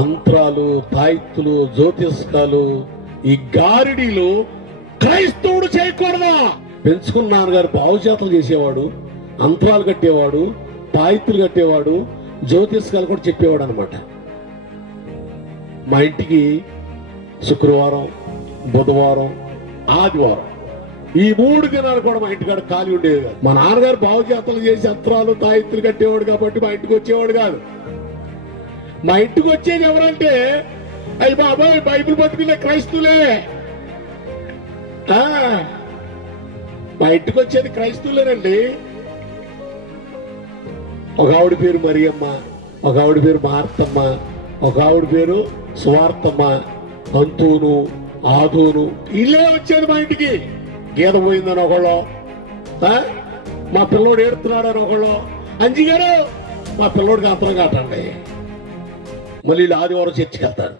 అంత్రాలు, తాయిత్తులు, జ్యోతిష్కాలు, ఈ గారిడీలు క్రైస్తవుడు చేయకూడదా? పెంచుకున్న నాన్నగారు బావుచేతలు చేసేవాడు, అంత్రాలు కట్టేవాడు, తాయిత్తులు కట్టేవాడు, జ్యోతిష్కాలు కూడా చెప్పేవాడు అనమాట. మా ఇంటికి శుక్రవారం, బుధవారం, ఆదివారం ఈ 3 దినాలు కూడా మా ఇంటికాడ ఖాళీ ఉండేది కాదు. మా నాన్నగారు బావుచేతలు చేసి అంత్రాలు, తాయిత్తులు కట్టేవాడు కాబట్టి మా ఇంటికి వచ్చేవాడు కాదు. మా ఇంటికి వచ్చేది ఎవరంటే, అయ్యి బాబాయ్ బైబిల్ పట్టుకునే క్రైస్తవులే. మా ఇంటికి వచ్చేది క్రైస్తవులేనండి. ఒక ఆవిడ పేరు మరియమ్మ, ఒక ఆవిడ పేరు మార్తమ్మ, ఒక ఆవిడ పేరు స్వార్థమ్మ, అంతూను, ఆదూను, ఇల్లే వచ్చేది మా ఇంటికి. గీత పోయిందని ఒకళ్ళు, మా పిల్లోడు ఏడుతున్నాడని ఒకళ్ళు, అంజిగారు మా పిల్లోడికి అంతరం కాటండి. మళ్ళీ ఆదివారం చర్చికి వెళ్తారు.